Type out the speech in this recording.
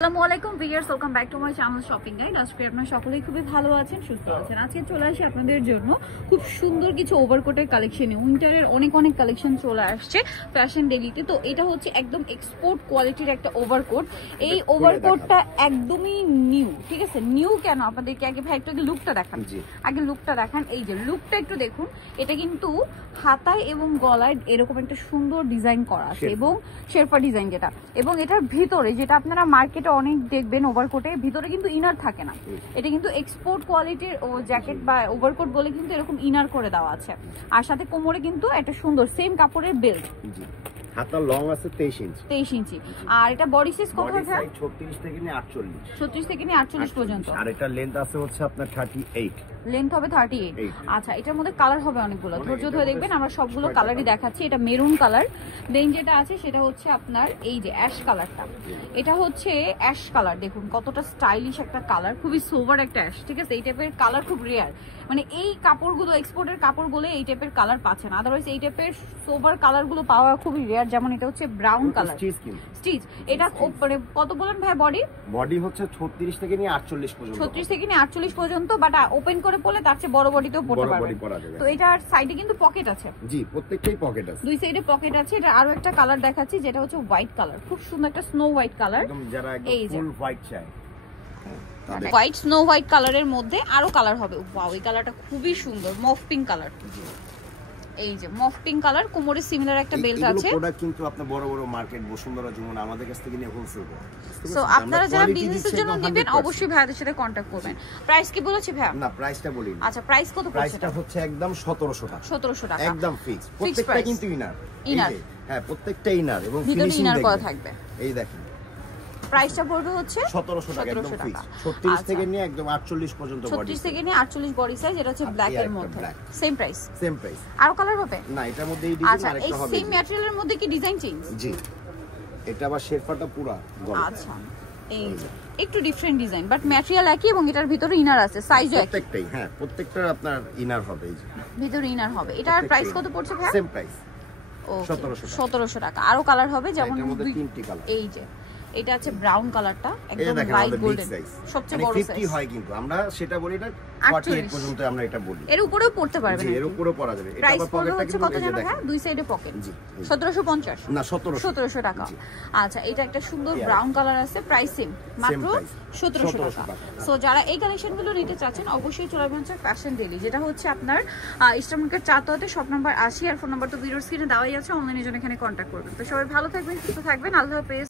আসসালামু আলাইকুম viewers, welcome back to my channel shopping guide. আজকে আপনারা সকলেই খুবই ভালো আছেন, সুস্থ আছেন। আজকে চলে আসি আপনাদের জন্য খুব সুন্দর কিছু ওভারকোটের কালেকশন। উইন্টারের অনেক কালেকশন চলে আসছে ফ্যাশন ডেলিতে। তো এটা হচ্ছে একদম এক্সপোর্ট কোয়ালিটির একটা ওভারকোট। এই ওভারকোটটা একদমই নিউ, ঠিক আছে? নিউ কেন আপনাদেরকে আগে ভাই একটু লুকটা দেখান, আগে লুকটা দেখান। এই যে লুকটা একটু দেখুন, এটা কিন্তু হাতায় এবং গলায় এরকম একটা সুন্দর ডিজাইন করা আছে এবং শেরপা ডিজাইন যেটা, এবং এটার ভিতরে যেটা আপনারা মার্কেটে অনেক দেখবেন ওভারকোটে ভিতরে কিন্তু ইনার থাকে না। এটা কিন্তু এক্সপোর্ট কোয়ালিটির জ্যাকেট বা ওভারকোট বলে কিন্তু এরকম ইনার করে দেওয়া আছে। আর সাথে কোমরে কিন্তু একটা সুন্দর সেম কাপড়ের বেল্ট, হাতা লং আছে 23 ইঞ্চি। আর এটা বডি সাইজ কত হবে? 36 থেকে নিয়ে 48, 36 থেকে নিয়ে 48 পর্যন্ত। আর এটা লেন্থ আছে হচ্ছে আপনার 38, লেন্থ হবে 38। আচ্ছা, এটার মধ্যে কালার হবে অনেকগুলো, ধৈর্য ধরে দেখবেন। আমরা সবগুলো কালারই দেখাচ্ছি। এটা মেরুন কালার, দেন যেটা আছে সেটা হচ্ছে আপনার এই যে অ্যাশ কালারটা। এটা হচ্ছে অ্যাশ কালার, দেখুন কতটা স্টাইলিশ একটা কালার, খুবই সোভার একটা অ্যাশ, ঠিক আছে? এই টাইপের কালার খুব রেয়ার, মানে এই কাপড়গুলো এক্সপোর্টের কাপড় বলে এই টাইপের কালার পাচ্ছেন, আদারওয়াইজ এই টাইপের সোভার কালারগুলো পাওয়া খুবই রেয়ার। যেমন এটা হচ্ছে ব্রাউন কালার স্টিচ। এটা মানে কত বলেন ভাই? বডি হচ্ছে 36 থেকে নিয়ে 48 পর্যন্ত, 36 থেকে নিয়ে 48 পর্যন্ত, বাট ওপেন করে পরলে তার চেয়ে বড় বডিতেও পরতে পারবেন। তো এটার সাইডে কিন্তু পকেট আছে। জি, প্রত্যেকটাই পকেট আছে, দুই সাইডে পকেট আছে। এটা আরো একটা কালার দেখাচ্ছি যেটা হচ্ছে হোয়াইট কালার, খুব সুন্দর একটা স্নো হোয়াইট কালার। একদম যারা একদম ফুল হোয়াইট চায়, হোয়াইট স্নো হোয়াইট কালারের মধ্যে আরো কালার হবে। ওয়াও, এই কালারটা খুবই সুন্দর, মফ পিঙ্ক কালার। এই যে মফ পিঙ্ক কালার, কোমরে সিমিলার একটা বেল্ট আছে। প্রোডাক্ট কিন্তু আপনি বড় বড় মার্কেট বসুন্ধরা যমুনা আমাদের কাছ থেকে নিয়ে হোলসেল করেন। সো আপনারা যারা বিজনেসের জন্য নেবেন অবশ্যই ভাইয়াদের সাথে কন্টাক্ট করবেন। প্রাইস কি বলেছি ভাইয়া? না, প্রাইসটা বলি। আচ্ছা, প্রাইস কত পড়ছে? প্রাইসটা হচ্ছে একদম 1700 টাকা। 1700 টাকা একদম ফিক্স। প্রত্যেকটা কিন্তু ইনার। হ্যাঁ, প্রত্যেকটা ইনার এবং ফিনিশিং ইনার করা থাকবে। এই দেখেন, প্রাইসটা পড়বে হচ্ছে 1700 টাকা একদম ফিক্স। 36 থেকে নিয়ে একদম 48 পর্যন্ত বডি। 36 থেকে নিয়ে 48 বডি সাইজ। এটা হচ্ছে ব্ল্যাক এর মধ্যে। Same price? Same price. আর কালার হবে না, এটার মধ্যে এই ডিজাইন আরেকটা হবে। আচ্ছা, এই সেম ম্যাটেরিয়ালের মধ্যে কি ডিজাইন চেঞ্জ? জি, এটা আবার শেরপাটা পুরো গলা। আচ্ছা, এই একটু ডিফারেন্ট ডিজাইন, বাট ম্যাটেরিয়াল একই এবং এটার ভিতরে ইনার আছে, সাইজও একই। প্রত্যেকটাই, হ্যাঁ, প্রত্যেকটা আপনার ইনার হবে। এই যে ভিতরে ইনার হবে। এটার প্রাইস কত পড়ছে ভাই? সেম প্রাইস, 1700 টাকা। আরো কালার হবে, যেমন তিনটি কালার। এই যে এটা আছে ব্রাউন কালারটা, একদম লাইট গোল্ডেন, সবচেয়ে বড় সাইজ। 50 হয় কিন্তু আমরা সেটা বলি না, 48 পর্যন্ত আমরা এটা বলি। এর উপরেও পড়তে পারবেন। জি, এর উপরেও পরা যাবে। এটা আবার পকেটটা কিন্তু কত জানো ভাই? দুই সাইডে পকেট। জি, 1750 না 1700 টাকা। আচ্ছা, এটা একটা সুন্দর ব্রাউন কালার আছে, প্রাইস সেম, মাত্র 1700 টাকা। সো যারা এই কালেকশনগুলো নিতে চাচ্ছেন অবশ্যই চলে আসবেন ফ্যাশন ডেইলি, যেটা হচ্ছে আপনার ইস্টার্ন মার্কেট 4 শপ নাম্বার 80, আর ফোন নাম্বার তো ভিডিওর স্ক্রিনে দেওয়াই আছে। অনলাইনের জন্য এখানে কন্ট্যাক্ট করবেন। তো সবাই ভালো থাকবেন, সুস্থ থাকবেন, আল্লাহ হাফেজ।